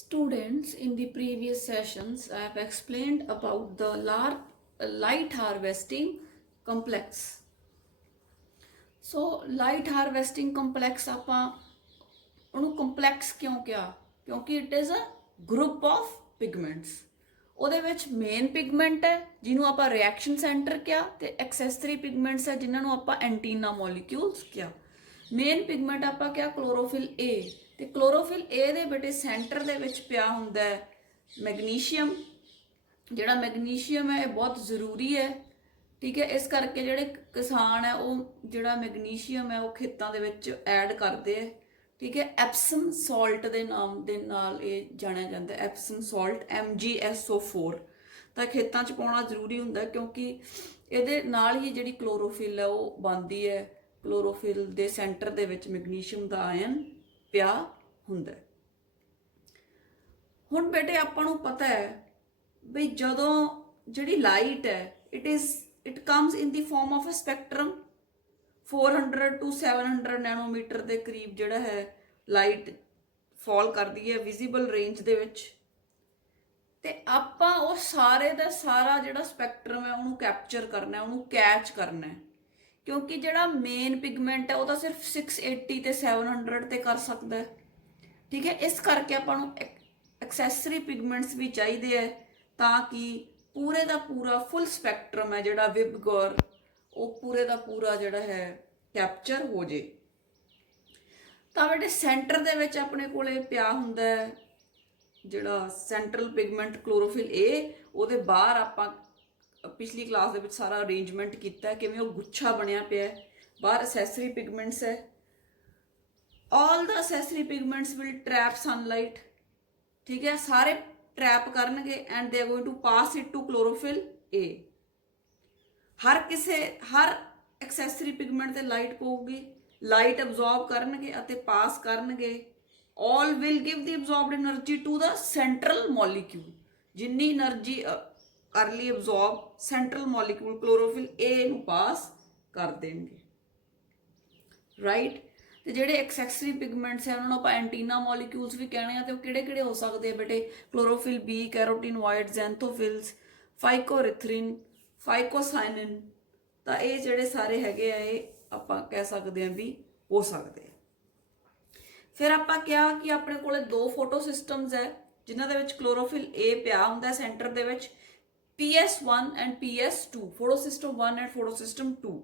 Students, in the previous sessions, I have explained about the light harvesting complex. So, light harvesting complex ਆਪਾਂ ਉਹਨੂੰ complex ਕਿਉਂ ਕਿਹਾ? ਕਿਉਂਕਿ it is a group of pigments. ਉਹਦੇ ਵਿੱਚ main pigment ਹੈ ਜਿਹਨੂੰ ਆਪਾਂ ਰਿਐਕਸ਼ਨ ਸੈਂਟਰ ਕਿਹਾ ਤੇ ਐਕਸੈਸਰੀ ਪਿਗਮੈਂਟਸ ਹੈ ਜਿਨ੍ਹਾਂ ਨੂੰ ਆਪਾਂ ਐਂਟੀਨਾ ਮੋਲੀਕਿਊਲਸ ਕਿਹਾ। ਮੇਨ ਪਿਗਮੈਂਟ ਆਪਾਂ ਕਿਹਾ ਕਲੋਰੋਫਿਲ ਏ ਤੇ ਕਲੋਰੋਫਿਲ ਏ ਦੇ ਬੇਟੇ ਸੈਂਟਰ ਦੇ ਵਿੱਚ ਪਿਆ ਹੁੰਦਾ ਹੈ ਮੈਗਨੀਸ਼ੀਅਮ। ਜਿਹੜਾ ਮੈਗਨੀਸ਼ੀਅਮ ਹੈ ਇਹ ਬਹੁਤ ਜ਼ਰੂਰੀ ਹੈ, ਠੀਕ ਹੈ। ਇਸ ਕਰਕੇ ਜਿਹੜੇ ਕਿਸਾਨ ਹੈ ਉਹ ਜਿਹੜਾ ਮੈਗਨੀਸ਼ੀਅਮ ਹੈ ਉਹ ਖੇਤਾਂ ਦੇ ਵਿੱਚ ਐਡ ਕਰਦੇ ਹੈ, ਠੀਕ ਹੈ। ਐਪਸਮ ਸਾਲਟ ਦੇ ਨਾਮ ਦੇ ਨਾਲ ਇਹ ਜਾਣਿਆ ਜਾਂਦਾ ਹੈ, ਐਪਸਮ ਸਾਲਟ MgSO4 ਤਾਂ ਖੇਤਾਂ 'ਚ ਪਾਉਣਾ ਜ਼ਰੂਰੀ ਹੁੰਦਾ ਕਿਉਂਕਿ ਇਹਦੇ ਨਾਲ ਹੀ ਜਿਹੜੀ ਕਲੋਰੋਫਿਲ ਹੈ ਉਹ ਬਣਦੀ ਹੈ। ਕਲੋਰੋਫਿਲ ਦੇ ਸੈਂਟਰ ਦੇ ਵਿੱਚ ਮੈਗਨੀਸ਼ੀਅਮ ਦਾ ਆਇਨ ਪਿਆ ਹੁੰਦਾ। ਹੁਣ ਬੇਟੇ ਆਪਾਂ ਨੂੰ ਪਤਾ ਹੈ ਵੀ ਜਦੋਂ ਜਿਹੜੀ ਲਾਈਟ ਹੈ it comes in the form of a spectrum 400 to 700 nanometer ਦੇ ਕਰੀਬ ਜਿਹੜਾ ਹੈ ਲਾਈਟ ਫਾਲ ਕਰਦੀ ਹੈ ਵਿਜ਼ੀਬਲ ਰੇਂਜ ਦੇ ਵਿੱਚ। ਤੇ ਆਪਾਂ ਉਹ ਸਾਰੇ ਦਾ ਸਾਰਾ ਜਿਹੜਾ ਸਪੈਕਟਰਮ ਹੈ ਉਹਨੂੰ ਕੈਪਚਰ ਕਰਨਾ, ਉਹਨੂੰ ਕੈਚ ਕਰਨਾ, ਕਿਉਂਕਿ ਜਿਹੜਾ ਮੇਨ ਪਿਗਮੈਂਟ ਹੈ ਉਹ ਤਾਂ ਸਿਰਫ 680 ਤੇ 700 ਤੇ ਕਰ ਸਕਦਾ ਹੈ, ਠੀਕ ਹੈ। ਇਸ ਕਰਕੇ ਆਪਾਂ ਨੂੰ ਐਕਸੈਸਰੀ ਪਿਗਮੈਂਟਸ ਵੀ ਚਾਹੀਦੇ ਹੈ ਤਾਂ ਕਿ ਪੂਰੇ ਦਾ ਪੂਰਾ ਫੁੱਲ ਸਪੈਕਟਰਮ ਹੈ ਜਿਹੜਾ ਵਿਬਗਰ ਉਹ ਪੂਰੇ ਦਾ ਪੂਰਾ ਜਿਹੜਾ ਹੈ ਕੈਪਚਰ ਹੋ ਜੇ। ਤਾਂ ਬੇਟੇ ਸੈਂਟਰ ਦੇ ਵਿੱਚ ਆਪਣੇ ਕੋਲੇ ਪਿਆ ਹੁੰਦਾ ਹੈ ਜਿਹੜਾ ਸੈਂਟਰਲ ਪਿਗਮੈਂਟ ਕਲੋਰੋਫਿਲ ਏ। ਉਹਦੇ ਬਾਹਰ ਆਪਾਂ ਪਿਛਲੀ ਕਲਾਸ ਦੇ ਵਿੱਚ ਸਾਰਾ ਅਰੇਂਜਮੈਂਟ ਕੀਤਾ ਕਿਵੇਂ ਉਹ ਗੁੱਛਾ ਬਣਿਆ ਪਿਆ ਹੈ। ਬਾਹਰ ਅਸੈਸਰੀ ਪਿਗਮੈਂਟਸ ਹੈ। All the accessory pigments will trap sunlight, ਠੀਕ ਹੈ। ਸਾਰੇ ਟਰੈਪ ਕਰਨਗੇ and they are going to pass it to chlorophyll A. ਹਰ ਐਕਸੈਸਰੀ ਪਿਗਮੈਂਟ ਤੇ ਲਾਈਟ ਪਊਗੀ, ਲਾਈਟ ਅਬਜ਼ੌਰਬ ਕਰਨਗੇ ਅਤੇ ਪਾਸ ਕਰਨਗੇ। All will give the absorbed energy to the central molecule. ਜਿੰਨੀ energy early absorb central molecule chlorophyll A ਨੂੰ pass ਕਰ ਦੇਣਗੇ, ਰਾਈਟ। ਤੇ ਜਿਹੜੇ ਐਕਸੈਸਰੀ ਪਿਗਮੈਂਟਸ ਹੈ ਉਹਨਾਂ ਨੂੰ ਆਪਾਂ ਐਂਟੀਨਾ ਮੋਲੀਕਿਊਲਸ ਵੀ ਕਹਿੰਦੇ ਆ। ਤੇ ਉਹ ਕਿਹੜੇ ਕਿਹੜੇ ਹੋ ਸਕਦੇ ਆ ਬੇਟੇ? Chlorophyll B, carotenoid, xanthophylls, phycoerythrin, phycocyanin. ਤਾਂ ਇਹ ਜਿਹੜੇ ਸਾਰੇ ਹੈਗੇ ਆ ਇਹ ਆਪਾਂ ਕਹਿ ਸਕਦੇ ਆ ਵੀ ਹੋ ਸਕਦੇ ਆ। ਫਿਰ ਆਪਾਂ ਕਿਹਾ ਕਿ ਆਪਣੇ ਕੋਲੇ ਦੋ ਫੋਟੋ ਸਿਸਟਮਸ ਹੈ ਜਿਨ੍ਹਾਂ ਦੇ ਵਿੱਚ ਕਲੋਰੋਫਿਲ ਏ ਪਿਆ ਹੁੰਦਾ ਸੈਂਟਰ ਦੇ ਵਿੱਚ, PS1 and PS2, photo system 1 and photo system 2।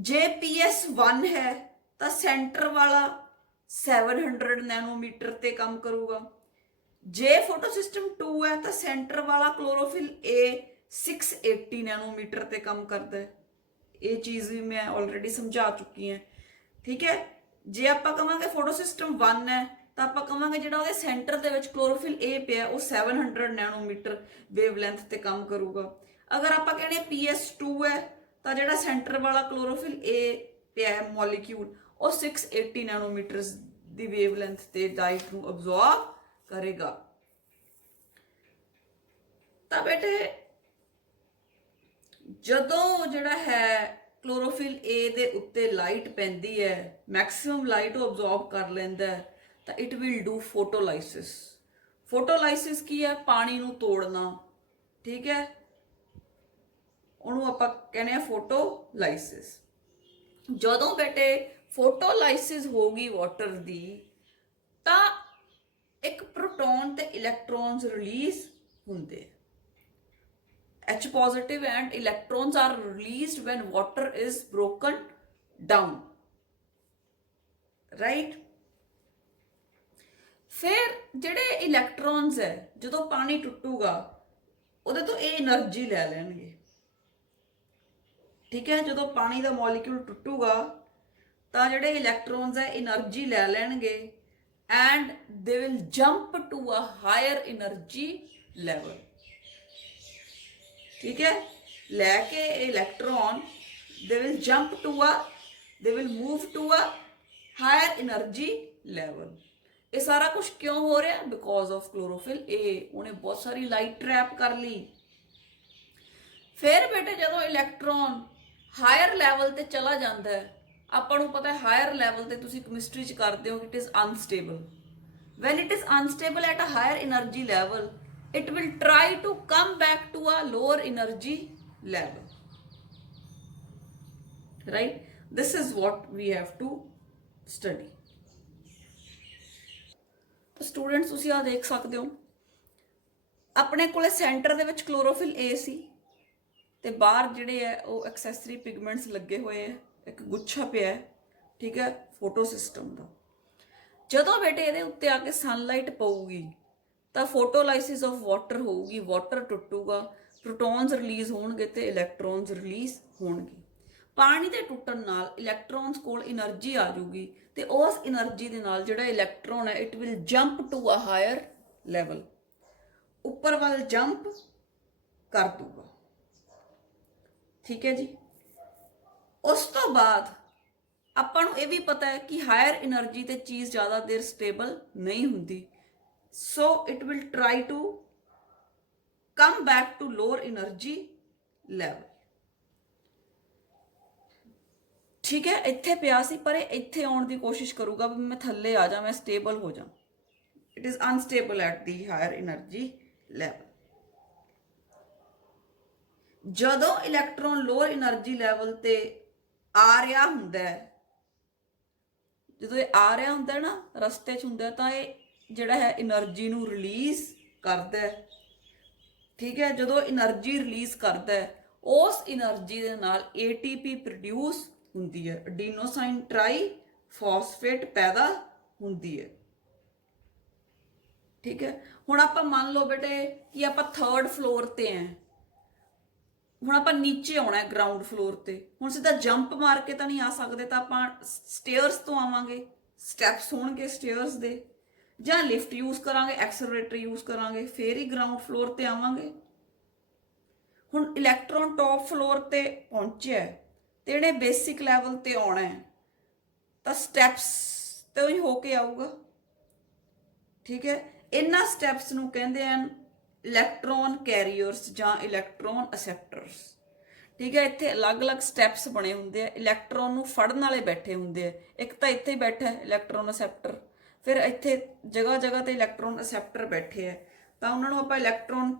ਜੇ PS1 ਹੈ ਤਾਂ ਸੈਂਟਰ ਵਾਲਾ 700 ਨੈਨੋਮੀਟਰ ਤੇ ਕੰਮ ਕਰੂਗਾ। ਜੇ ਫੋਟੋ ਸਿਸਟਮ 2 ਹੈ ਤਾਂ ਸੈਂਟਰ ਵਾਲਾ ਕਲੋਰੋਫਿਲ ਏ 680 ਨੈਨੋਮੀਟਰ ਤੇ ਕੰਮ ਕਰਦਾ ਹੈ। ਇਹ ਚੀਜ਼ ਵੀ ਮੈਂ ਆਲਰੇਡੀ ਸਮਝਾ ਚੁੱਕੀ ਹਾਂ, ਠੀਕ ਹੈ। ਜੇ ਆਪਾਂ ਕਹਾਂਗੇ ਫੋਟੋ ਸਿਸਟਮ 1 ਹੈ ਤਾਂ ਆਪਾਂ ਕਹਾਂਗੇ ਜਿਹੜਾ ਉਹਦੇ ਸੈਂਟਰ ਦੇ ਵਿੱਚ ਕਲੋਰੋਫਿਲ ਏ ਪਿਆ ਉਹ 700 ਨੈਨੋਮੀਟਰ ਵੇਵਲੈਂਥ ਤੇ ਕੰਮ ਕਰੂਗਾ। ਅਗਰ ਆਪਾਂ ਕਹਿੰਦੇ PS2 ਹੈ ਤਾਂ ਜਿਹੜਾ ਸੈਂਟਰ ਵਾਲਾ ਕਲੋਰੋਫਿਲ ਏ ਪਿਆ ਹੈ ਮੋਲੀਕਿਊਲ ਉਹ 680 ਨੈਨੋਮੀਟਰਸ ਦੀ ਵੇਵਲੈਂਥ ਤੇ ਲਾਈਟ ਨੂੰ ਅਬਜ਼ੌਰਬ ਕਰੇਗਾ। ਤਾਂ ਬੇਟੇ ਜਦੋਂ ਜਿਹੜਾ ਹੈ ਕਲੋਰੋਫਿਲ ਏ ਦੇ ਉੱਤੇ ਲਾਈਟ ਪੈਂਦੀ ਹੈ, ਮੈਕਸਿਮਮ ਲਾਈਟ ਉਹ ਅਬਜ਼ੌਰਬ ਕਰ ਲੈਂਦਾ ਹੈ, ਤਾਂ ਇਟ ਵਿਲ ਡੂ ਫੋਟੋਲਾਈਸਿਸ। ਫੋਟੋਲਾਈਸਿਸ ਕੀ ਹੈ? ਪਾਣੀ ਨੂੰ ਤੋੜਨਾ, ਠੀਕ ਹੈ। ਉਹਨੂੰ ਆਪਾਂ ਕਹਿੰਦੇ ਆ ਫੋਟੋਲਾਈਸਿਸ। ਜਦੋਂ ਬੇਟੇ ਫੋਟੋਲਾਈਸਿਸ ਹੋਗੀ ਵਾਟਰ ਦੀ ਤਾਂ ਇੱਕ ਪ੍ਰੋਟੋਨ ਤੇ ਇਲੈਕਟ੍ਰੋਨਸ ਰਿਲੀਜ਼ ਹੁੰਦੇ। H positive and electrons are released when water is broken down, right? ਫਿਰ ਜਿਹੜੇ ਇਲੈਕਟ੍ਰੋਨਸ ਹੈ ਜਦੋਂ ਪਾਣੀ ਟੁੱਟੂਗਾ ਉਹਦੇ ਤੋਂ ਇਹ એનર્ਜੀ ਲੈ ਲੈਣਗੇ, ਠੀਕ ਹੈ। ਜਦੋਂ ਪਾਣੀ ਦਾ ਮੋਲੀਕਿਊਲ ਟੁੱਟੂਗਾ ਤਾਂ ਜਿਹੜੇ ਇਲੈਕਟ੍ਰੋਨਸ ਹੈ એનર્ਜੀ ਲੈ ਲੈਣਗੇ and they will jump to a higher energy level, ਠੀਕ ਹੈ। ਲੈ ਕੇ electron they will move to a higher energy level. ਇਹ ਸਾਰਾ ਕੁਝ ਕਿਉਂ ਹੋ ਰਿਹਾ? Because of chlorophyll A. ਉਹਨੇ ਬਹੁਤ ਸਾਰੀ ਲਾਈਟ ਟਰੈਪ ਕਰ ਲਈ। ਫਿਰ ਬੇਟੇ ਜਦੋਂ ਇਲੈਕਟ੍ਰੋਨ ਹਾਇਰ ਲੈਵਲ ਤੇ ਚਲਾ ਜਾਂਦਾ ਹੈ, ਆਪਾਂ ਨੂੰ ਪਤਾ ਹੈ ਹਾਇਰ ਲੈਵਲ ਤੇ ਤੁਸੀਂ ਕੈਮਿਸਟਰੀ 'ਚ ਕਰਦੇ ਹੋ it is unstable, when it is unstable at a higher energy level, it will try to come back to a lower energy level, right? This is what we have to study. Students ਤੁਸੀਂ ਆ ਦੇਖ ਸਕਦੇ ਹੋ ਆਪਣੇ ਕੋਲੇ centre ਦੇ ਵਿੱਚ chlorophyll ਏ ਸੀ ਤੇ ਬਾਹਰ ਜਿਹੜੇ ਹੈ ਉਹ ਐਕਸੈਸਰੀ ਪਿਗਮੈਂਟਸ ਲੱਗੇ ਹੋਏ ਹੈ, ਇੱਕ ਗੁੱਛਾ ਪਿਆ ਹੈ, ਠੀਕ ਹੈ, ਫੋਟੋ ਸਿਸਟਮ ਦਾ। ਜਦੋਂ ਬੇਟੇ ਇਹਦੇ ਉੱਤੇ ਆ ਕੇ ਸਨਲਾਈਟ ਪਊਗੀ ਤਾਂ ਫੋਟੋਲਾਈਸਿਸ ਆਫ ਵਾਟਰ ਹੋਊਗੀ, ਵਾਟਰ ਟੁੱਟੂਗਾ, ਪ੍ਰੋਟੋਨਸ ਰਿਲੀਜ਼ ਹੋਣਗੇ ਤੇ ਇਲੈਕਟ੍ਰੋਨਸ ਰਿਲੀਜ਼ ਹੋਣਗੇ। ਪਾਣੀ ਦੇ ਟੁੱਟਣ ਨਾਲ ਇਲੈਕਟ੍ਰੋਨਸ ਕੋਲ એનર્ਜੀ ਆ ਜੂਗੀ ਤੇ ਉਸ એનર્ਜੀ ਦੇ ਨਾਲ ਜਿਹੜਾ ਇਲੈਕਟ੍ਰੋਨ ਹੈ it will jump to a higher level, ਉੱਪਰ ਵੱਲ ਜੰਪ ਕਰ ਦੂਗਾ, ਠੀਕ ਹੈ ਜੀ। ਉਸ ਤੋਂ ਬਾਅਦ ਆਪਾਂ ਨੂੰ ਇਹ ਵੀ ਪਤਾ ਹੈ ਕਿ ਹਾਇਰ એનર્ਜੀ ਤੇ ਚੀਜ਼ ਜ਼ਿਆਦਾ ਦੇਰ ਸਟੇਬਲ ਨਹੀਂ ਹੁੰਦੀ, so it will try to come back to lower energy level, ਠੀਕ ਹੈ। ਇੱਥੇ ਪਿਆ ਸੀ ਪਰ ਇਹ ਇੱਥੇ ਆਉਣ ਦੀ ਕੋਸ਼ਿਸ਼ ਕਰੂਗਾ ਵੀ ਮੈਂ ਥੱਲੇ ਆ ਜਾ, ਮੈਂ ਸਟੇਬਲ ਹੋ ਜਾ। It is unstable at the higher energy level. ਜਦੋਂ ਇਲੈਕਟ੍ਰੋਨ ਲੋਅਰ એનર્ਜੀ ਲੈਵਲ ਤੇ ਆ ਰਿਹਾ ਹੁੰਦਾ ਹੈ, ਜਦੋਂ ਇਹ ਆ ਰਿਹਾ ਹੁੰਦਾ ਨਾ ਰਸਤੇ 'ਚ ਹੁੰਦਾ ਤਾਂ ਇਹ ਜਿਹੜਾ ਹੈ એનર્ਜੀ ਨੂੰ ਰਿਲੀਜ਼ ਕਰਦਾ ਹੈ, ਠੀਕ ਹੈ। ਜਦੋਂ એનર્ਜੀ ਰਿਲੀਜ਼ ਕਰਦਾ ਹੈ ਉਸ એનર્ਜੀ ਦੇ ਨਾਲ ATP ਪ੍ਰੋਡਿਊਸ ਹੁੰਦੀ ਹੈ, ਅਡੀਨੋਸਾਈਨ ਟਰਾਈ ਫਾਸਫੇਟ ਪੈਦਾ ਹੁੰਦੀ ਹੈ, ਠੀਕ ਹੈ। ਹੁਣ ਆਪਾਂ ਮੰਨ ਲਓ ਬੇਟੇ ਕਿ ਆਪਾਂ 3rd ਫਲੋਰ ਤੇ ਆਂ, ਹੁਣ ਆਪਾਂ ਨੀਚੇ ਆਉਣਾ ਹੈ ਗਰਾਊਂਡ ਫਲੋਰ ਤੇ। ਹੁਣ ਸਿੱਧਾ ਜੰਪ ਮਾਰ ਕੇ ਤਾਂ ਨਹੀਂ ਆ ਸਕਦੇ, ਤਾਂ ਆਪਾਂ ਸਟੇਅਰਸ ਤੋਂ ਆਵਾਂਗੇ, ਸਟੈਪਸ ਹੋਣਗੇ ਸਟੇਅਰਸ ਦੇ, ਜਾਂ ਲਿਫਟ ਯੂਜ਼ ਕਰਾਂਗੇ, ਐਕਸਲਰੇਟਰ ਯੂਜ਼ ਕਰਾਂਗੇ, ਫੇਰ ਹੀ ਗਰਾਊਂਡ ਫਲੋਰ ਤੇ ਆਵਾਂਗੇ। ਹੁਣ ਇਲੈਕਟ੍ਰੋਨ ਟੌਪ ਫਲੋਰ ਤੇ ਪਹੁੰਚਿਆ ਤੇ ਇਹਨੇ ਬੇਸਿਕ ਲੈਵਲ ਤੇ ਆਉਣਾ ਹੈ ਤਾਂ ਸਟੈਪਸ ਤੋਂ ਹੀ ਹੋ ਕੇ ਆਊਗਾ, ਠੀਕ ਹੈ। ਇਹਨਾਂ ਸਟੈਪਸ ਨੂੰ ਕਹਿੰਦੇ ਹਨ ਇਲੈਕਟ੍ਰੋਨ ਕੈਰੀਅਰਸ ਜਾਂ ਇਲੈਕਟ੍ਰੋਨ ਅਸੈਪਟਰਸ, ਠੀਕ ਹੈ। ਇੱਥੇ ਅਲੱਗ-ਅਲੱਗ ਸਟੈਪਸ ਬਣੇ ਹੁੰਦੇ ਆ, ਇਲੈਕਟ੍ਰੋਨ ਨੂੰ ਫੜਨ ਵਾਲੇ ਬੈਠੇ ਹੁੰਦੇ ਆ। ਇੱਕ ਤਾਂ ਇੱਥੇ ਹੀ ਬੈਠਾ ਹੈ ਇਲੈਕਟ੍ਰੋਨ ਅਸੈਪਟਰ, ਫਿਰ ਇੱਥੇ ਜਗ੍ਹਾ ਤੇ ਇਲੈਕਟ੍ਰੋਨ ਅਸੈਪਟਰ ਬੈਠੇ ਆ, ਤਾਂ ਉਹਨਾਂ ਨੂੰ ਆਪਾਂ ਇਲੈਕਟ੍ਰੋਨ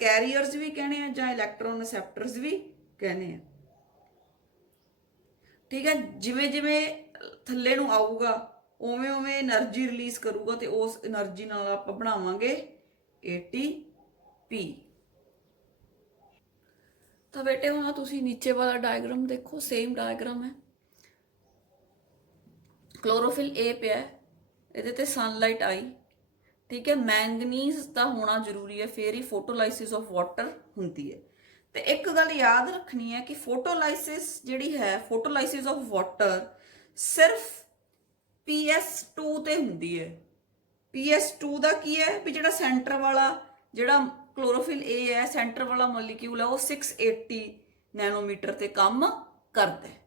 ਕੈਰੀਅਰਸ ਵੀ ਕਹਿੰਦੇ ਆ ਜਾਂ ਇਲੈਕਟ੍ਰੋਨ ਅਸੈਪਟਰਸ ਵੀ ਕਹਿੰਦੇ ਆ, ਠੀਕ ਹੈ। ਜਿਵੇਂ ਜਿਵੇਂ ਥੱਲੇ ਨੂੰ ਆਊਗਾ ਉਵੇਂ ਉਵੇਂ એનર્ਜੀ ਰਿਲੀਜ਼ ਕਰੂਗਾ ਤੇ ਉਸ એનર્ਜੀ ਨਾਲ ਆਪਾਂ ਬਣਾਵਾਂਗੇ ATP। ਤਾਂ ਬੇਟੇ ਹੁਣ ਤੁਸੀਂ ਨੀਚੇ ਵਾਲਾ ਡਾਇਗਰਾਮ ਦੇਖੋ, ਸੇਮ ਡਾਇਗਰਾਮ ਹੈ। ਕਲੋਰੋਫਿਲ A ਪਿਆ, ਇਹਦੇ ਤੇ ਸਨਲਾਈਟ ਆਈ, ਠੀਕ ਹੈ। ਮੈਂਗਨੀਜ਼ ਦਾ ਹੋਣਾ ਜ਼ਰੂਰੀ ਹੈ, ਫੇਰ ਹੀ ਫੋਟੋਲਾਈਸਿਸ ਆਫ ਵਾਟਰ ਹੁੰਦੀ ਹੈ। ਤੇ ਇੱਕ ਗੱਲ ਯਾਦ ਰੱਖਣੀ ਹੈ ਕਿ ਫੋਟੋਲਾਈਸਿਸ ਜਿਹੜੀ ਹੈ, ਫੋਟੋਲਾਈਸਿਸ ਆਫ ਵਾਟਰ ਸਿਰਫ PS2 ਤੇ ਹੁੰਦੀ ਹੈ। PS2 ਦਾ ਕੀ ਹੈ ਵੀ ਜਿਹੜਾ ਸੈਂਟਰ ਵਾਲਾ ਜਿਹੜਾ ਕਲੋਰੋਫਿਲ A ਹੈ, ਸੈਂਟਰ ਵਾਲਾ ਮੋਲੀਕਿਊਲ ਹੈ, ਉਹ 680 ਨੈਨੋਮੀਟਰ ਤੇ ਕੰਮ ਕਰਦਾ ਹੈ।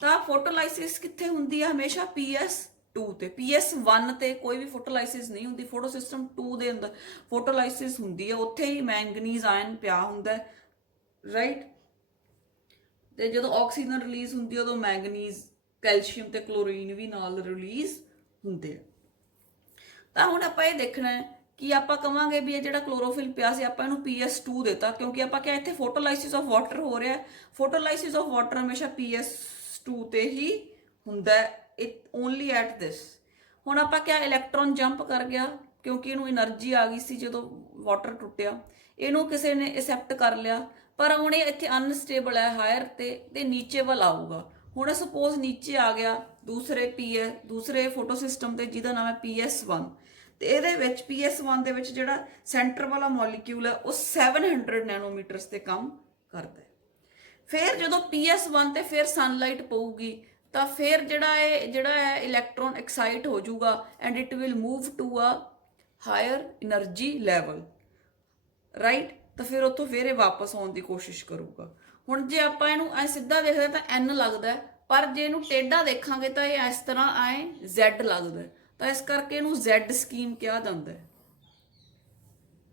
ਤਾਂ ਫੋਟੋਲਾਈਸਿਸ ਕਿੱਥੇ ਹੁੰਦੀ ਹੈ? ਹਮੇਸ਼ਾ PS2 ਤੇ। PS1 ਤੇ ਕੋਈ ਵੀ ਫੋਟੋਲਾਈਸਿਸ ਨਹੀਂ ਹੁੰਦੀ, ਫੋਟੋ ਸਿਸਟਮ 2 ਦੇ ਅੰਦਰ ਫੋਟੋਲਾਈਸਿਸ ਹੁੰਦੀ ਹੈ, ਉੱਥੇ ਹੀ ਮੈਂਗਨੀਜ਼ ਆਇਨ ਪਿਆ ਹੁੰਦਾ, ਰਾਈਟ। ਤੇ ਜਦੋਂ ਆਕਸੀਜਨ ਰਿਲੀਜ਼ ਹੁੰਦੀ ਉਦੋਂ ਮੈਂਗਨੀਜ਼, ਕੈਲਸ਼ੀਅਮ ਤੇ ਕਲੋਰੀਨ ਵੀ ਨਾਲ ਰਿਲੀਜ਼ ਹੁੰਦੇ ਆ। ਤਾਂ ਹੁਣ ਆਪਾਂ ਇਹ ਦੇਖਣਾ ਹੈ ਕਿ ਆਪਾਂ ਕਵਾਂਗੇ ਵੀ ਇਹ ਜਿਹੜਾ ਕਲੋਰੋਫਿਲ ਪਿਆ ਸੀ ਆਪਾਂ ਇਹਨੂੰ PS2 ਦਿੱਤਾ, ਕਿਉਂਕਿ ਆਪਾਂ ਕਿਹਾ ਇੱਥੇ ਫੋਟੋਲਾਈਸਿਸ ਆਫ ਵਾਟਰ ਹੋ ਰਿਹਾ। ਫੋਟੋਲਾਈਸਿਸ ਆਫ ਵਾਟਰ ਹਮੇਸ਼ਾ PS2 ਤੇ ਹੀ ਹੁੰਦਾ, ਇਟ ਓਨਲੀ ਐਟ ਦਿਸ। ਹੁਣ ਆਪਾਂ ਕਿਹਾ ਇਲੈਕਟ੍ਰੋਨ ਜੰਪ ਕਰ ਗਿਆ ਕਿਉਂਕਿ ਇਹਨੂੰ એનર્ਜੀ ਆ ਗਈ ਸੀ ਜਦੋਂ ਵਾਟਰ ਟੁੱਟਿਆ, ਇਹਨੂੰ ਕਿਸੇ ਨੇ ਐਕਸੈਪਟ ਕਰ ਲਿਆ, ਪਰ ਹੁਣ ਇਹ ਇੱਥੇ ਅਨਸਟੇਬਲ ਹੈ ਹਾਇਰ ਤੇ ਨੀਚੇ ਵੱਲ ਆਊਗਾ। ਹੁਣ ਸਪੋਜ਼ ਨੀਚੇ ਆ ਗਿਆ ਦੂਸਰੇ ਫੋਟੋ ਸਿਸਟਮ ਤੇ ਜਿਹਦਾ ਨਾਮ ਹੈ PS1, ਤੇ ਇਹਦੇ ਵਿੱਚ PS1 ਦੇ ਵਿੱਚ ਜਿਹੜਾ ਸੈਂਟਰ ਵਾਲਾ ਮੋਲੀਕਿਊਲ ਹੈ ਉਹ 700 ਨੈਨੋਮੀਟਰਸ ਤੇ ਕੰਮ ਕਰਦਾ ਹੈ। ਫਿਰ ਜਦੋਂ PS1 ਤੇ ਫਿਰ ਸਨਲਾਈਟ ਪਊਗੀ ਤਾਂ ਫਿਰ ਜਿਹੜਾ ਹੈ ਇਲੈਕਟ੍ਰੋਨ ਐਕਸਾਈਟ ਹੋ ਜਾਊਗਾ and it will move to a higher energy level, right. ਤਾਂ ਫਿਰ ਉੱਥੋਂ ਫਿਰ ਇਹ ਵਾਪਸ ਆਉਣ ਦੀ ਕੋਸ਼ਿਸ਼ ਕਰੂਗਾ। ਹੁਣ ਜੇ ਆਪਾਂ ਇਹਨੂੰ ਐ ਸਿੱਧਾ ਦੇਖਦੇ ਤਾਂ N ਲੱਗਦਾ, ਪਰ ਜੇ ਇਹਨੂੰ ਟੇਢਾ ਦੇਖਾਂਗੇ ਤਾਂ ਇਹ ਇਸ ਤਰ੍ਹਾਂ ਐ Z ਲੱਗਦਾ, ਤਾਂ ਇਸ ਕਰਕੇ ਇਹਨੂੰ Z ਸਕੀਮ ਕਿਹਾ ਜਾਂਦਾ ਹੈ।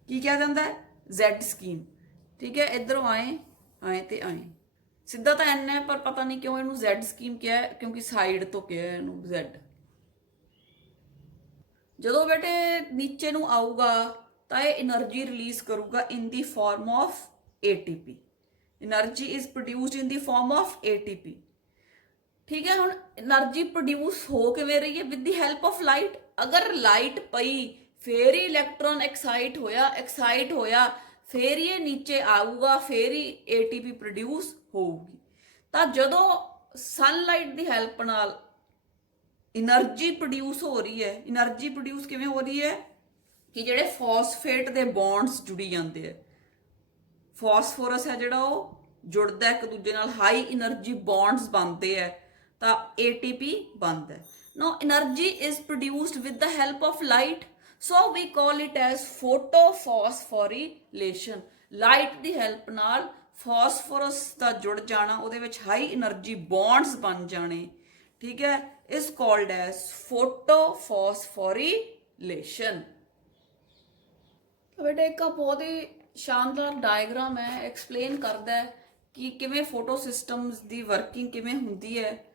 ਕੀ ਕਿਹਾ ਜਾਂਦਾ ਹੈ? Z ਸਕੀਮ, ਠੀਕ ਹੈ। ਇਧਰੋਂ ਆਏ ਤੇ ਆਏ, ਸਿੱਧਾ ਤਾਂ N ਹੈ ਪਰ ਪਤਾ ਨਹੀਂ ਕਿਉਂ ਇਹਨੂੰ Z ਸਕੀਮ ਕਿਹਾ, ਕਿਉਂਕਿ ਸਾਈਡ ਤੋਂ ਕਿਹਾ ਇਹਨੂੰ Z। ਜਦੋਂ ਬੇਟੇ ਨੀਚੇ ਨੂੰ ਆਊਗਾ ਤਾਂ ਇਹ એનર્ਜੀ ਰਿਲੀਜ਼ ਕਰੂਗਾ in the form of ATP। Energy is produced in the form of ATP। ਠੀਕ ਹੈ, ਹੁਣ એનર્ਜੀ ਪ੍ਰੋਡਿਊਸ ਹੋ ਕਿਵੇਂ ਰਹੀ ਹੈ? With the help of light. ਅਗਰ ਲਾਈਟ ਪਈ ਫੇਰ ਹੀ ਇਲੈਕਟ੍ਰੋਨ ਐਕਸਾਈਟ ਹੋਇਆ ਫੇਰ ਹੀ ਇਹ ਨੀਚੇ ਆਊਗਾ, ਫੇਰ ਹੀ ATP ਪ੍ਰੋਡਿਊਸ ਹੋਊਗੀ। ਤਾਂ ਜਦੋਂ ਸਨਲਾਈਟ ਦੀ ਹੈਲਪ ਨਾਲ એનર્ਜੀ ਪ੍ਰੋਡਿਊਸ ਹੋ ਰਹੀ ਹੈ, એનર્ਜੀ ਪ੍ਰੋਡਿਊਸ ਕਿਵੇਂ ਹੋ ਰਹੀ ਹੈ ਕਿ ਜਿਹੜੇ ਫਾਸਫੇਟ ਦੇ ਬੌਂਡਸ ਜੁੜੀ ਜਾਂਦੇ ਆ, ਫਾਸਫੋਰਸ ਹੈ ਜਿਹੜਾ ਉਹ ਜੁੜਦਾ ਇੱਕ ਦੂਜੇ ਨਾਲ, ਹਾਈ એનર્ਜੀ ਬੌਂਡਸ ਬਣਦੇ ਆ ਤਾਂ ATP ਬਣਦਾ ਹੈ। Now energy is produced with the help of light, so we call it as photophosphorylation। Light the help ਨਾਲ ਫਾਸਫੋਰਸ ਦਾ ਜੁੜ ਜਾਣਾ, ਉਹਦੇ ਵਿੱਚ ਹਾਈ એનર્ਜੀ ਬੌਂਡਸ ਬਣ ਜਾਣੇ, ਠੀਕ ਹੈ, is called as photophosphorylation। ਬੇਟਾ ਇੱਕ ਬਹੁਤ ਹੀ ਸ਼ਾਨਦਾਰ ਡਾਇਗਰਾਮ ਹੈ, ਐਕਸਪਲੇਨ ਕਰਦਾ ਹੈ ਕਿ ਕਿਵੇਂ ਫੋਟੋ ਸਿਸਟਮਸ ਦੀ ਵਰਕਿੰਗ ਕਿਵੇਂ ਹੁੰਦੀ ਹੈ।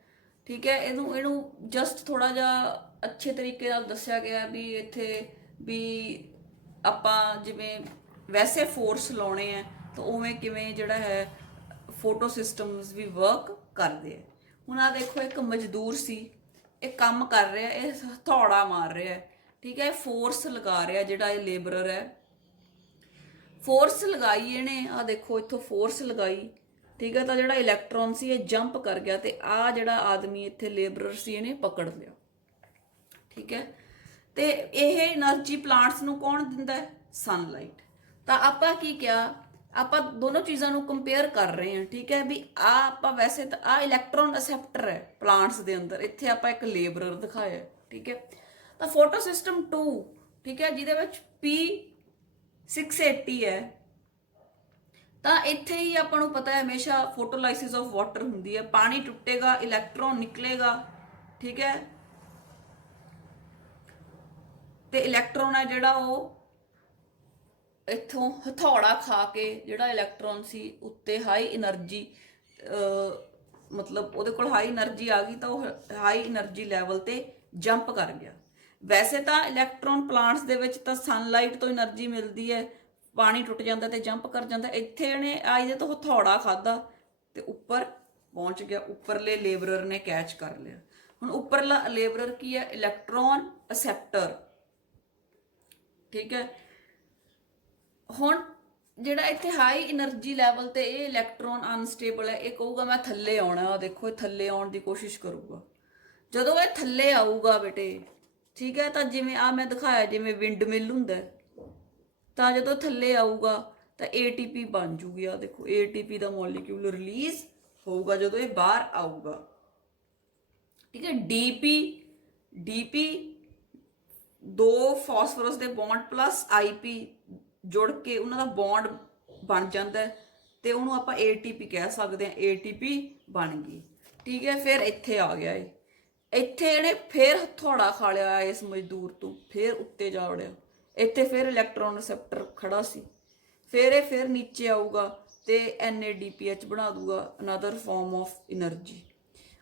ਠੀਕ ਹੈ, ਇਹਨੂੰ ਜਸਟ ਥੋੜਾ ਜਿਹਾ ਅੱਛੇ ਤਰੀਕੇ ਨਾਲ ਦੱਸਿਆ ਗਿਆ ਵੀ ਇੱਥੇ ਵੀ ਆਪਾਂ ਜਿਵੇਂ ਵੈਸੇ ਫੋਰਸ ਲਾਉਣੇ ਆ ਤਾਂ ਉਵੇਂ ਕਿਵੇਂ ਜਿਹੜਾ ਹੈ ਫੋਟੋ ਸਿਸਟਮਸ ਵੀ ਵਰਕ ਕਰਦੇ ਆ। ਹੁਣ ਆ ਦੇਖੋ, ਇੱਕ ਮਜ਼ਦੂਰ ਸੀ, ਇਹ ਕੰਮ ਕਰ ਰਿਹਾ, ਇਹ ਹਥੌੜਾ ਮਾਰ ਰਿਹਾ, ਠੀਕ ਹੈ, ਫੋਰਸ ਲਗਾ ਰਿਹਾ, ਜਿਹੜਾ ਇਹ ਲੇਬਰਰ ਹੈ, ਫੋਰਸ ਲਗਾਈ ਇਹਨੇ, ਆ ਦੇਖੋ ਇੱਥੋਂ ਫੋਰਸ ਲਗਾਈ, ਠੀਕ ਹੈ, ਤਾਂ ਜਿਹੜਾ ਇਲੈਕਟ੍ਰੋਨ ਸੀ ਇਹ ਜੰਪ ਕਰ ਗਿਆ ਤੇ ਆ ਜਿਹੜਾ ਆਦਮੀ ਇੱਥੇ ਲੇਬਰਰ ਸੀ ਇਹਨੇ ਪਕੜ ਲਿਆ। ਠੀਕ ਹੈ, ਤੇ ਇਹ એનર્ਜੀ ਪਲਾਂਟਸ ਨੂੰ ਕੌਣ ਦਿੰਦਾ ਹੈ? ਸਨਲਾਈਟ। ਤਾਂ ਆਪਾਂ ਕੀ ਕਿਹਾ, ਆਪਾਂ ਦੋਨੋਂ ਚੀਜ਼ਾਂ ਨੂੰ ਕੰਪੇਅਰ ਕਰ ਰਹੇ ਹਾਂ। ਠੀਕ ਹੈ, ਵੀ ਆ ਆਪਾਂ ਵੈਸੇ ਤਾਂ ਆ ਇਲੈਕਟ੍ਰੋਨ ਅਸੈਪਟਰ ਹੈ ਪਲਾਂਟਸ ਦੇ ਅੰਦਰ, ਇੱਥੇ ਆਪਾਂ ਇੱਕ ਲੇਬਰਰ ਦਿਖਾਇਆ। ਠੀਕ ਹੈ, ਤਾਂ ਫੋਟੋ ਸਿਸਟਮ 2, ਠੀਕ ਹੈ, ਜਿਹਦੇ ਵਿੱਚ P680 ਹੈ, ਤਾਂ ਇੱਥੇ ਹੀ ਆਪਾਂ ਨੂੰ ਪਤਾ ਹੈ ਹਮੇਸ਼ਾ ਫੋਟੋਲਾਈਸਿਸ ਆਫ ਵਾਟਰ ਹੁੰਦੀ ਹੈ, ਪਾਣੀ ਟੁੱਟੇਗਾ, ਇਲੈਕਟ੍ਰੋਨ ਨਿਕਲੇਗਾ। ਠੀਕ ਹੈ, ਤੇ ਇਲੈਕਟ੍ਰੋਨ ਹੈ ਜਿਹੜਾ ਉਹ ਇੱਥੋਂ ਹਥੌੜਾ ਖਾ ਕੇ ਜਿਹੜਾ ਇਲੈਕਟ੍ਰੋਨ ਸੀ ਉੱਤੇ ਹਾਈ એનર્ਜੀ, ਮਤਲਬ ਉਹਦੇ ਕੋਲ ਹਾਈ એનર્ਜੀ ਆ ਗਈ ਤਾਂ ਉਹ ਹਾਈ એનર્ਜੀ ਲੈਵਲ ਤੇ ਜੰਪ ਕਰ ਗਿਆ। ਵੈਸੇ ਤਾਂ ਇਲੈਕਟ੍ਰੋਨ ਪਲਾਂਟਸ ਦੇ ਵਿੱਚ ਤਾਂ ਸਨਲਾਈਟ ਤੋਂ એનર્ਜੀ ਮਿਲਦੀ ਹੈ, ਪਾਣੀ ਟੁੱਟ ਜਾਂਦਾ ਤੇ ਜੰਪ ਕਰ ਜਾਂਦਾ। ਇੱਥੇ ਇਹਨੇ ਇਹਦੇ ਤੋਂ ਹਥੌੜਾ ਖਾਦਾ ਤੇ ਉੱਪਰ ਪਹੁੰਚ ਗਿਆ, ਉੱਪਰਲੇ ਲੇਬਰਰ ਨੇ ਕੈਚ ਕਰ ਲਿਆ। ਹੁਣ ਉੱਪਰਲਾ ਲੇਬਰਰ ਕੀ ਹੈ? ਇਲੈਕਟ੍ਰੋਨ ਅਸੈਪਟਰ। ਠੀਕ ਹੈ, ਹੁਣ ਜਿਹੜਾ ਇੱਥੇ ਹਾਈ એનર્ਜੀ ਲੈਵਲ ਤੇ ਇਹ ਇਲੈਕਟ੍ਰੋਨ ਅਨਸਟੇਬਲ ਹੈ, ਇਹ ਕਹੂਗਾ ਮੈਂ ਥੱਲੇ ਆਉਣਾ, ਦੇਖੋ ਇਹ ਥੱਲੇ ਆਉਣ ਦੀ ਕੋਸ਼ਿਸ਼ ਕਰੂਗਾ। ਜਦੋਂ ਇਹ ਥੱਲੇ ਆਊਗਾ ਬੇਟੇ, ਠੀਕ ਹੈ, ਤਾਂ ਜਿਵੇਂ ਆ ਮੈਂ ਦਿਖਾਇਆ ਜਿਵੇਂ ਵਿੰਡ ਮਿਲ ਹੁੰਦਾ, ਤਾਂ ਜਦੋਂ ਥੱਲੇ ਆਊਗਾ ਤਾਂ ATP ਬਣ ਜੂਗੀ। ਆ ਦੇਖੋ ATP ਦਾ ਮੋਲੀਕਿਊਲ ਰਿਲੀਜ਼ ਹੋਊਗਾ ਜਦੋਂ ਇਹ ਬਾਹਰ ਆਊਗਾ। ਠੀਕ ਹੈ, DP ਦੋ ਫਾਸਫੋਰਸ ਦੇ ਬੌਂਡ ਪਲੱਸ IP ਜੁੜ ਕੇ ਉਹਨਾਂ ਦਾ ਬੌਂਡ ਬਣ ਜਾਂਦਾ ਤੇ ਉਹਨੂੰ ਆਪਾਂ ATP ਕਹਿ ਸਕਦੇ ਹਾਂ, ATP ਬਣ ਗਈ। ਠੀਕ ਹੈ, ਫਿਰ ਇੱਥੇ ਆ ਗਿਆ ਇਹ, ਇੱਥੇ ਇਹਨੇ ਫਿਰ ਹਥੌੜਾ ਖਾ ਲਿਆ ਇਸ ਮਜ਼ਦੂਰ ਤੋਂ, ਫਿਰ ਉੱਤੇ ਜਾ ਵੜਿਆ, ਇੱਥੇ ਫਿਰ ਇਲੈਕਟ੍ਰੋਨ ਰਿਸੈਪਟਰ ਖੜਾ ਸੀ, ਫਿਰ ਇਹ ਫਿਰ ਨੀਚੇ ਆਊਗਾ ਤੇ NADPH ਬਣਾ ਦੂਗਾ, ਅਨਦਰ ਫਾਰਮ ਆਫ એનર્ਜੀ।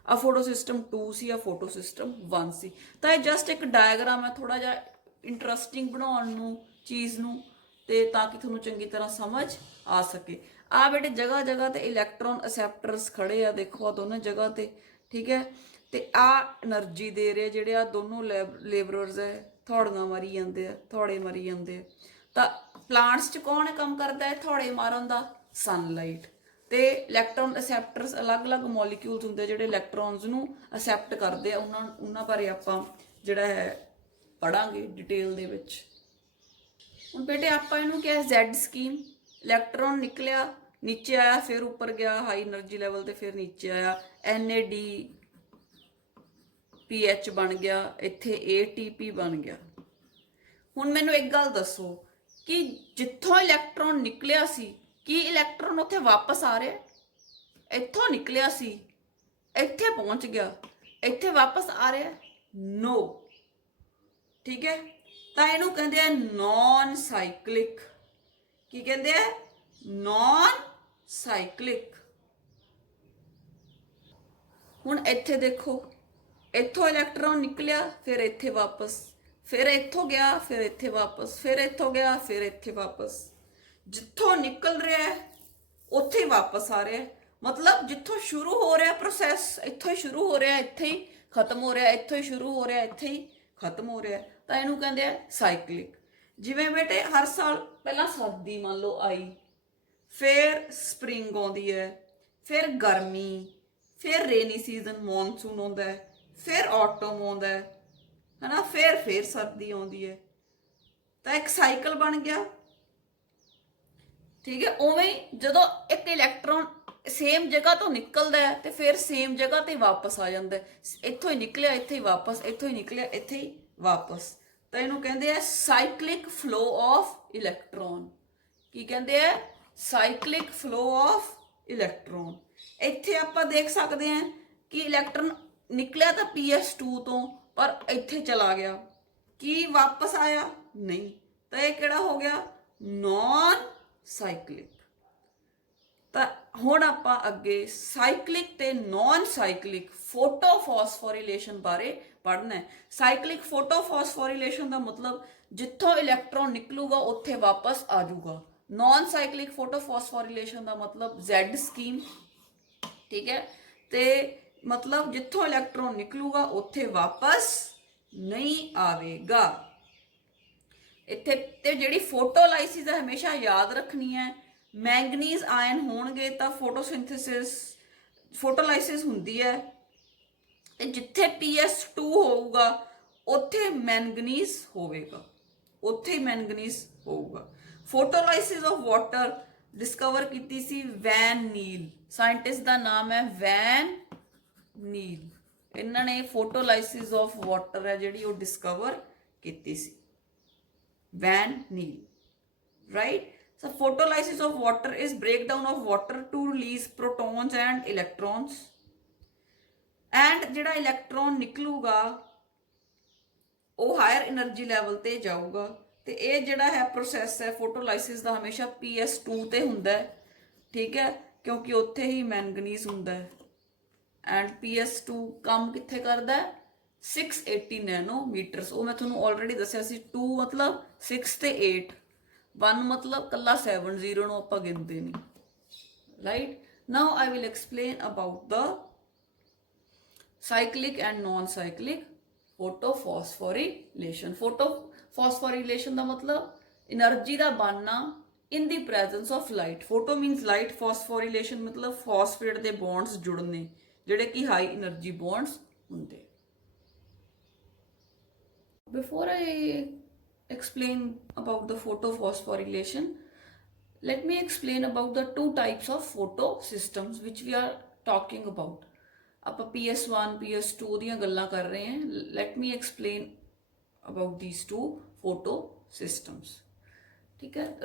ਆ ਫੋਟੋ ਸਿਸਟਮ 2 ਸੀ, ਆ ਫੋਟੋ ਸਿਸਟਮ 1 ਸੀ। ਤਾਂ ਇਹ ਜਸਟ ਇੱਕ ਡਾਇਗਰਾਮ ਹੈ ਥੋੜਾ ਜਿਹਾ ਇੰਟਰਸਟਿੰਗ ਬਣਾਉਣ ਨੂੰ ਚੀਜ਼ ਨੂੰ, ਤੇ ਤਾਂ ਕਿ ਤੁਹਾਨੂੰ ਚੰਗੀ ਤਰ੍ਹਾਂ ਸਮਝ ਆ ਸਕੇ। ਆ ਬੇਟੇ ਜਗ੍ਹਾ ਜਗ੍ਹਾ ਤੇ ਇਲੈਕਟ੍ਰੋਨ ਅਸੈਪਟਰਸ ਖੜੇ ਆ, ਦੇਖੋ ਆ ਦੋਨੋਂ ਜਗ੍ਹਾ ਤੇ। ਠੀਕ ਹੈ, ਤੇ ਆ એનર્ਜੀ ਦੇ ਰਹੇ ਜਿਹੜੇ ਆ ਦੋਨੋਂ ਲੇਬਰਰਸ ਹੈ, ਥੋੜੀਆਂ ਮਾਰੀ ਜਾਂਦੇ ਆ, ਥੋੜੇ ਮਾਰੀ ਜਾਂਦੇ ਆ। ਤਾਂ ਪਲਾਂਟਸ 'ਚ ਕੌਣ ਕੰਮ ਕਰਦਾ ਹੈ ਥੋੜੇ ਮਾਰਨ ਦਾ? ਸਨਲਾਈਟ। ਤੇ ਇਲੈਕਟ੍ਰੋਨ ਅਸੈਪਟਰਸ ਅਲੱਗ-ਅਲੱਗ ਮੋਲੀਕਿਊਲਸ ਹੁੰਦੇ ਜਿਹੜੇ ਇਲੈਕਟ੍ਰੋਨਸ ਨੂੰ ਅਸੈਪਟ ਕਰਦੇ ਆ, ਉਹਨਾਂ ਬਾਰੇ ਆਪਾਂ ਜਿਹੜਾ ਹੈ ਪੜਾਂਗੇ ਡਿਟੇਲ ਦੇ ਵਿੱਚ। ਹੁਣ ਬੇਟੇ ਆਪਾਂ ਇਹਨੂੰ ਕਿਹਾ Z ਸਕੀਮ, ਇਲੈਕਟ੍ਰੋਨ ਨਿਕਲਿਆ, ਨੀਚੇ ਆਇਆ, ਫਿਰ ਉੱਪਰ ਗਿਆ ਹਾਈ એનર્ਜੀ ਲੈਵਲ ਤੇ, ਫਿਰ ਨੀਚੇ ਆਇਆ, NADPH ਬਣ ਗਿਆ, ਇੱਥੇ ATP ਬਣ ਗਿਆ। ਹੁਣ ਮੈਨੂੰ ਇੱਕ ਗੱਲ ਦੱਸੋ ਕਿ ਜਿੱਥੋਂ ਇਲੈਕਟ੍ਰੋਨ ਨਿਕਲਿਆ ਸੀ, ਕੀ ਇਲੈਕਟ੍ਰੋਨ ਉੱਥੇ ਵਾਪਸ ਆ ਰਿਹਾ? ਇੱਥੋਂ ਨਿਕਲਿਆ ਸੀ, ਇੱਥੇ ਪਹੁੰਚ ਗਿਆ, ਇੱਥੇ ਵਾਪਸ ਆ ਰਿਹਾ? ਨੋ। ਠੀਕ ਹੈ, ਤਾਂ ਇਹਨੂੰ ਕਹਿੰਦੇ ਆ ਨੌਨ ਸਾਈਕਲਿਕ। ਕੀ ਕਹਿੰਦੇ ਆ? ਨੌਨ ਸਾਈਕਲਿਕ। ਹੁਣ ਇੱਥੇ ਦੇਖੋ, ਇੱਥੋਂ ਇਲੈਕਟ੍ਰੋਨ ਨਿਕਲਿਆ, ਫਿਰ ਇੱਥੇ ਵਾਪਸ, ਫਿਰ ਇੱਥੋਂ ਗਿਆ, ਫਿਰ ਇੱਥੇ ਵਾਪਸ, ਫਿਰ ਇੱਥੋਂ ਗਿਆ, ਫਿਰ ਇੱਥੇ ਵਾਪਸ। ਜਿੱਥੋਂ ਨਿਕਲ ਰਿਹਾ ਹੈ ਉੱਥੇ ਹੀ ਵਾਪਸ ਆ ਰਿਹਾ ਹੈ। ਮਤਲਬ ਜਿੱਥੋਂ ਸ਼ੁਰੂ ਹੋ ਰਿਹਾ ਪ੍ਰੋਸੈਸ, ਇੱਥੋਂ ਹੀ ਸ਼ੁਰੂ ਹੋ ਰਿਹਾ, ਇੱਥੇ ਹੀ ਖਤਮ ਹੋ ਰਿਹਾ, ਇੱਥੋਂ ਹੀ ਸ਼ੁਰੂ ਹੋ ਰਿਹਾ, ਇੱਥੇ ਹੀ ਖਤਮ ਹੋ ਰਿਹਾ। ਤਾਂ ਇਹਨੂੰ ਕਹਿੰਦੇ ਆ ਸਾਈਕਲਿਕ। ਜਿਵੇਂ ਬੇਟੇ ਹਰ ਸਾਲ ਪਹਿਲਾਂ ਸਰਦੀ ਮੰਨ ਲਓ ਆਈ, ਫਿਰ ਸਪਰਿੰਗ ਆਉਂਦੀ ਹੈ, ਫਿਰ ਗਰਮੀ, ਫਿਰ ਰੇਨੀ ਸੀਜ਼ਨ ਮੌਨਸੂਨ ਆਉਂਦਾ ਹੈ, ਫਿਰ ਆਟਮ ਆਉਂਦਾ ਹੈ ਹਨਾ, ਫਿਰ ਸਰਦੀ ਆਉਂਦੀ ਹੈ। ਤਾਂ ਇੱਕ ਸਾਈਕਲ ਬਣ ਗਿਆ। ਠੀਕ ਹੈ। ਉਵੇਂ ਹੀ ਜਦੋਂ ਇੱਕ ਇਲੈਕਟ੍ਰੋਨ ਸੇਮ ਜਗ੍ਹਾ ਤੋਂ ਨਿਕਲਦਾ ਹੈ ਤੇ ਫਿਰ ਸੇਮ ਜਗ੍ਹਾ ਤੇ ਵਾਪਸ ਆ ਜਾਂਦਾ ਹੈ। ਇੱਥੋਂ ਹੀ ਨਿਕਲਿਆ ਇੱਥੇ ਹੀ ਵਾਪਸ, ਇੱਥੋਂ ਹੀ ਨਿਕਲਿਆ ਇੱਥੇ ਹੀ ਵਾਪਸ। ਤਾਂ ਇਹਨੂੰ ਕਹਿੰਦੇ ਆ ਸਾਈਕਲਿਕ ਫਲੋ ਆਫ ਇਲੈਕਟ੍ਰੋਨ। ਕੀ ਕਹਿੰਦੇ ਆ? ਸਾਈਕਲਿਕ ਫਲੋ ਆਫ ਇਲੈਕਟ੍ਰੋਨ। ਇੱਥੇ ਆਪਾਂ ਦੇਖ ਸਕਦੇ ਹਾਂ ਕਿ ਇਲੈਕਟ੍ਰੋਨ ਨਿਕਲਿਆ ਤਾਂ PS2 ਤੋਂ, ਪਰ ਇੱਥੇ ਚਲਾ ਗਿਆ। ਕੀ ਵਾਪਸ ਆਇਆ? ਨਹੀਂ। ਤਾਂ ਇਹ ਕਿਹੜਾ ਹੋ ਗਿਆ? ਨॉन ਸਾਈਕਲਿਕ। ਤਾਂ ਹੁਣ ਆਪਾਂ ਅੱਗੇ ਸਾਈਕਲਿਕ ਤੇ ਨॉन ਸਾਈਕਲਿਕ ਫੋਟੋਫਾਸਫੋਰੀਲੇਸ਼ਨ ਬਾਰੇ ਪੜ੍ਹਨਾ ਹੈ। ਸਾਈਕਲਿਕ ਫੋਟੋਫਾਸਫੋਰੀਲੇਸ਼ਨ ਦਾ ਮਤਲਬ ਜਿੱਥੋਂ ਇਲੈਕਟ੍ਰੋਨ ਨਿਕਲੂਗਾ ਉੱਥੇ ਵਾਪਸ ਆ ਜਾਊਗਾ। नॉन साइक्लिक फोटोफॉस्फोरिलेशन का मतलब Z स्कीम। ठीक है। ते मतलब जिथों इलैक्ट्रॉन निकलूगा उत्थे वापस नहीं आवेगा। इत्थे ते जिहड़ी फोटोलाइसिस है हमेशा याद रखनी है। मैंगनीज आयन होणगे तां फोटोलाइसिस हुंदी है। ते जिथे PS2 होऊगा उत्थे मैंगनीज होवेगा, उत्थे ही मैंगनीज होऊगा। फोटोलाइसिस ऑफ वाटर डिस्कवर की सी वैन नील। साइंटिस्ट का नाम है वैन नील। इन्होंने फोटोलाइसिस ऑफ वाटर है जी डिस्कवर की सी, Van Niel. Right. So photolysis of water is breakdown of water to release protons and electrons. And जिहड़ा इलैक्ट्रॉन निकलूगा वो हायर एनर्जी लैवल ते जाऊगा। तो ये जिहड़ा है प्रोसैस है फोटोलाइसिस का हमेशा PS2 ते हुंदा है। ठीक है। क्योंकि उत्थे ही मैंगनीज हुंदा है। एंड PS2 काम कित्थे करदा है? 680 नैनोमीटर्स। वो मैं तुहानूं ऑलरेडी दस्सिया सी। 2 मतलब 6 ते 8, 1 मतलब कल्ला 7, 0 नूं आपां गिनदे नहीं। Right. Now I will explain about the cyclic and non cyclic photophosphorylation. Photophosphorylation का मतलब एनर्जी का बनना in the presence of light. Photo means light, phosphorylation मतलब फॉस्फेट के बॉन्ड्स जुड़ने जिहड़े कि हाई एनर्जी बॉन्ड्स हुंदे। Before I explain about the photophosphorylation, let me explain about the two types of photo systems which we are talking about. ਆਪਾਂ PS1 PS2 ਦੀਆਂ ਗੱਲਾਂ ਕਰ ਰਹੇ ਹਾਂ। Let me explain about these two photosystems. ਠੀਕ ਹੈ।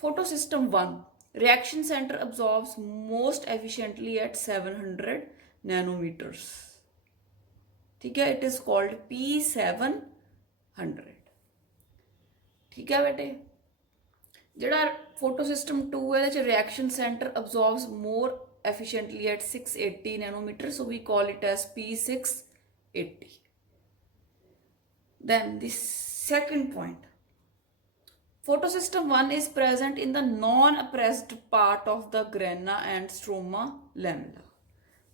Photo system 1 reaction centre absorbs most efficiently at 700 nanometres. ठीक है। It is called P700। ठीक है बेटे। ਜਿਹੜਾ फोटो सिस्टम 2 है reaction centre absorbs more efficiently at 680 nanometers, so we call it as P680. Then the second point, photosystem 1 is present in the non-oppressed part of the grana and stroma lamella.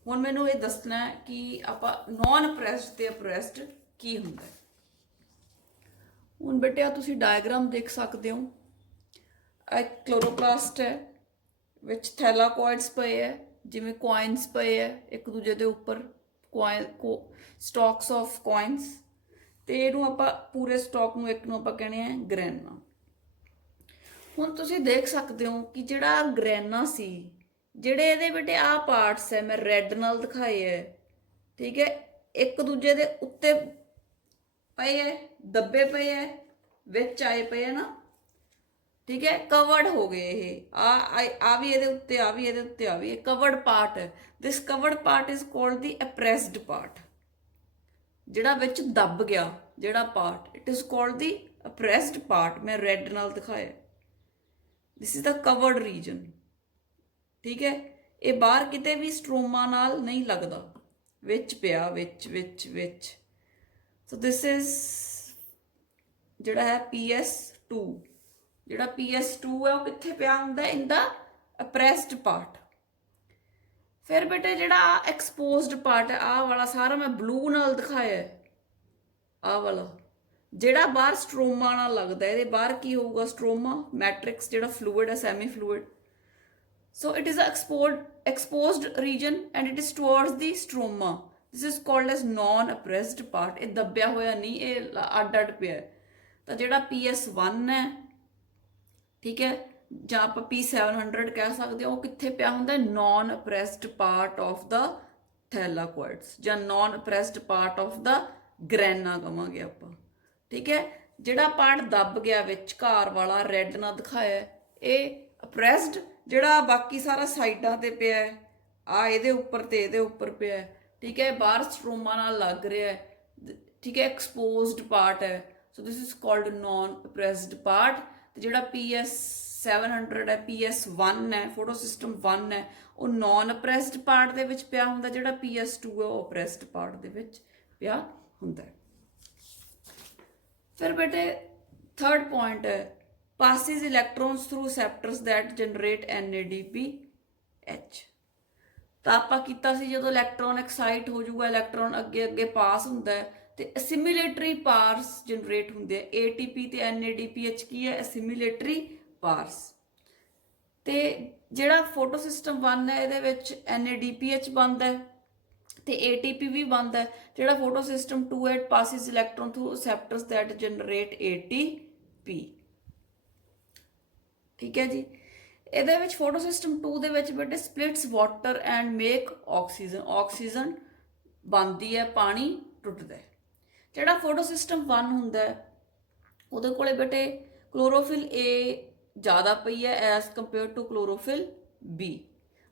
ਹੁਣ ਮੈਨੂੰ ਇਹ ਦੱਸਣਾ ਹੈ ਕਿ ਆਪਾਂ ਨॉन ਅਪਰੈਸਡ ਤੇ ਅਪਰੈਸਡ ਕੀ ਹੁੰਦਾ ਹੈ। ਹੁਣ ਬੇਟਿਆ ਤੁਸੀਂ ਡਾਇਗਰਾਮ ਦੇਖ ਸਕਦੇ ਹੋ। एक क्लोरोप्लास्ट है विच थैलाकॉइड्स पे है, जिमें कॉइन्स पे है एक दूजे के उपर स्टॉक्स ऑफ कॉइन्स। तो इनू आपां पूरे स्टॉक नूं एक नूं आपां कहने हैं ग्रैना। हुण तुसीं देख सकते हो कि जिहड़ा ग्रैना सी, जिहड़े इहदे बेटे आ पार्ट्स है मैं रैड नाल दिखाए है। ठीक है। एक दूजे के उत्ते पे है, दबे पे है, विच आए पे है ना। ठीक है। कवर्ड हो गए ये आ भी ये उत्ते, आ भी ये उत्ते, आ भी ये कवर्ड पार्ट है। This covered part is called the appressed part. जिहड़ा विच दब गया जिहड़ा part, it is called the appressed part. मैं रैड नाल दिखाया। This is the covered region. ठीक है। ये बाहर किते भी स्ट्रोमा नाल नहीं लगदा, विच पिया विच विच विच। सो दिस इज ਜਿਹੜਾ ਹੈ PS2, ਜਿਹੜਾ PS2 ਹੈ ਉਹ ਕਿੱਥੇ ਪਿਆ ਹੁੰਦਾ ਇਨ ਦਾ ਅਪਰੈਸਡ ਪਾਰਟ। ਫਿਰ ਬੇਟੇ ਜਿਹੜਾ ਐਕਸਪੋਜ਼ਡ ਪਾਰਟ ਹੈ, ਆਹ ਵਾਲਾ ਸਾਰਾ ਮੈਂ ਬਲੂ ਨਾਲ ਦਿਖਾਇਆ ਹੈ, ਆਹ ਵਾਲਾ ਜਿਹੜਾ ਬਾਹਰ ਸਟ੍ਰੋਮਾ ਨਾਲ ਲੱਗਦਾ, ਇਹਦੇ ਬਾਹਰ ਕੀ ਹੋਊਗਾ, ਸਟ੍ਰੋਮਾ ਮੈਟ੍ਰਿਕਸ ਜਿਹੜਾ ਫਲੂਇਡ ਹੈ, semi fluid. So it is a exposed region and it is towards the stroma. This is called as non-oppressed part. ਇਹ ਦੱਬਿਆ ਹੋਇਆ ਨਹੀਂ, ਇਹ ਅੱਡ ਪਿਆ। ਤਾਂ ਜਿਹੜਾ PS1 ਹੈ, ਠੀਕ ਹੈ, ਜਾਂ ਆਪਾਂ P700 ਕਹਿ ਸਕਦੇ ਹਾਂ, ਉਹ ਕਿੱਥੇ ਪਿਆ ਹੁੰਦਾ, ਨॉन ਅਪਰੈਸਡ ਪਾਰਟ ਆਫ ਦਾ ਥੈਲਾਕੋਇਡਸ ਜਾਂ ਨॉन ਅਪਰੈਸਡ ਪਾਰਟ ਆਫ ਦਾ ਗ੍ਰੈਨਾ ਕਵਾਂਗੇ ਆਪਾਂ, ਠੀਕ ਹੈ। ਜਿਹੜਾ ਪਾਰਟ ਦੱਬ ਗਿਆ ਵਿਚਕਾਰ ਵਾਲਾ ਰੈੱਡ ਨਾਲ ਦਿਖਾਇਆ, ਇਹ ਅਪਰੈਸਡ, ਜਿਹੜਾ ਬਾਕੀ ਸਾਰਾ ਸਾਈਡਾਂ ਤੇ ਪਿਆ ਹੈ, ਆ ਇਹਦੇ ਉੱਪਰ ਤੇ ਇਹਦੇ ਉੱਪਰ ਪਿਆ ਹੈ, ਠੀਕ ਹੈ, ਬਾਹਰ ਸਟ੍ਰੋਮਾ ਨਾਲ ਲੱਗ ਰਿਹਾ ਹੈ, ਠੀਕ ਹੈ, ਐਕਸਪੋਜ਼ਡ ਪਾਰਟ ਹੈ। ਸੋ ਦਿਸ ਇਜ਼ ਕਾਲਡ ਨॉन ਅਪਰੈਸਡ ਪਾਰਟ। ਤੇ ਜਿਹੜਾ PS700 ਹੈ, PS1 ਹੈ, ਫੋਟੋ ਸਿਸਟਮ 1 ਹੈ, ਉਹ ਨॉन ਅਪਰੈਸਡ ਪਾਰਟ ਦੇ ਵਿੱਚ ਪਿਆ ਹੁੰਦਾ, ਜਿਹੜਾ PS2 ਹੈ ਉਹ ਅਪਰੈਸਡ ਪਾਰਟ ਦੇ ਵਿੱਚ ਪਿਆ ਹੁੰਦਾ। ਫਿਰ ਬੇਟੇ ਥਰਡ ਪੁਆਇੰਟ ਹੈ, passes electrons through receptors that generate NADPH। ਤਾਂ ਆਪਾਂ ਕੀਤਾ ਸੀ ਜਦੋਂ ਇਲੈਕਟ੍ਰੋਨ ਐਕਸਾਈਟ ਹੋ ਜਾਊਗਾ, ਇਲੈਕਟ੍ਰੋਨ ਅੱਗੇ ਅੱਗੇ ਪਾਸ ਹੁੰਦਾ ਹੈ ਤੇ ਅਸਿਮਿਲੇਟਰੀ ਪਾਰਸ ਜਨਰੇਟ ਹੁੰਦੇ ਆ। ATP ਤੇ NADPH ਕੀ ਹੈ, ਅਸਿਮਿਲੇਟਰੀ ਪਾਰਸ। ਤੇ ਜਿਹੜਾ ਫੋਟੋ ਸਿਸਟਮ 1 ਹੈ, ਇਹਦੇ ਵਿੱਚ NADPH ਬਣਦਾ ਹੈ ਤੇ ATP ਵੀ ਬਣਦਾ ਹੈ। ਜਿਹੜਾ ਫੋਟੋ ਸਿਸਟਮ 2 ਹੈ, passes electron through receptors that generate ATP, ਠੀਕ ਹੈ ਜੀ। ਇਹਦੇ ਵਿੱਚ ਫੋਟੋ ਸਿਸਟਮ 2 ਦੇ ਵਿੱਚ ਬੇਟੇ splits water and make oxygen, oxygen ਬਣਦੀ ਹੈ, ਪਾਣੀ ਟੁੱਟਦਾ ਹੈ। ਜਿਹੜਾ ਫੋਟੋ ਸਿਸਟਮ 1 ਹੁੰਦਾ ਹੈ, ਉਹਦੇ ਕੋਲੇ ਬੇਟੇ ਕਲੋਰੋਫਿਲ A ਜ਼ਿਆਦਾ ਪਈ ਹੈ as compare to chlorophyll B।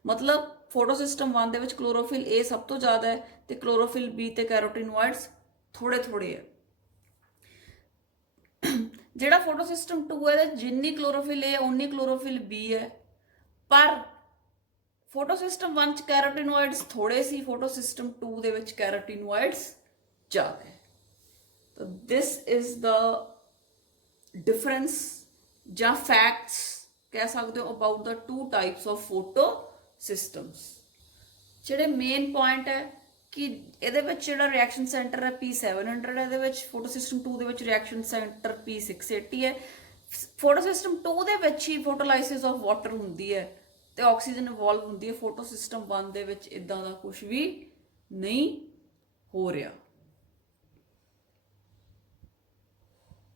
ਮਤਲਬ ਫੋਟੋ ਸਿਸਟਮ 1 ਦੇ ਵਿੱਚ ਕਲੋਰੋਫਿਲ A ਸਭ ਤੋਂ ਜ਼ਿਆਦਾ ਹੈ ਤੇ ਕਲੋਰੋਫਿਲ B ਤੇ ਕੈਰੋਟੀਨੋਇਡਸ ਥੋੜੇ ਥੋੜੇ ਹੈ। ਜਿਹੜਾ ਫੋਟੋ ਸਿਸਟਮ 2 ਹੈ, ਇਹਦੇ ਜਿੰਨੀ ਕਲੋਰੋਫਿਲ A ਉਨੀ ਕਲੋਰੋਫਿਲ B ਹੈ, ਪਰ ਫੋਟੋ ਸਿਸਟਮ 1 ਚ ਕੈਰੋਟੀਨੋਇਡਸ ਥੋੜੇ ਸੀ, ਫੋਟੋ ਸਿਸਟਮ 2 ਦੇ ਵਿੱਚ ਕੈਰੋਟੀਨੋਇਡਸ ਜ਼ਿਆਦਾ ਹੈ। ਤਾਂ ਦਿਸ ਇਜ਼ ਦਾ ਡਿਫਰੈਂਸ ਜਾਂ ਫੈਕਟਸ ਕਹਿ ਸਕਦੇ ਹੋ about the 2 types of photo systems. ਜਿਹੜੇ ਮੇਨ ਪੁਆਇੰਟ ਹੈ ਕਿ ਇਹਦੇ ਵਿੱਚ ਜਿਹੜਾ ਰਿਐਕਸ਼ਨ ਸੈਂਟਰ ਹੈ P700 ਹੈ, ਇਹਦੇ ਵਿੱਚ ਫੋਟੋ ਸਿਸਟਮ 2 ਦੇ ਵਿੱਚ ਰਿਐਕਸ਼ਨ ਸੈਂਟਰ P680 ਹੈ। ਫੋਟੋ ਸਿਸਟਮ 2 ਦੇ ਵਿੱਚ ਹੀ ਫੋਟੋਲਾਈਸਿਸ ਆਫ ਵਾਟਰ ਹੁੰਦੀ ਹੈ ਤੇ ਆਕਸੀਜਨ ਇਵੋਲਵ ਹੁੰਦੀ ਹੈ। ਫੋਟੋ ਸਿਸਟਮ 1 ਦੇ ਵਿੱਚ ਇਦਾਂ ਦਾ ਕੁਝ ਵੀ ਨਹੀਂ ਹੋ ਰਿਹਾ।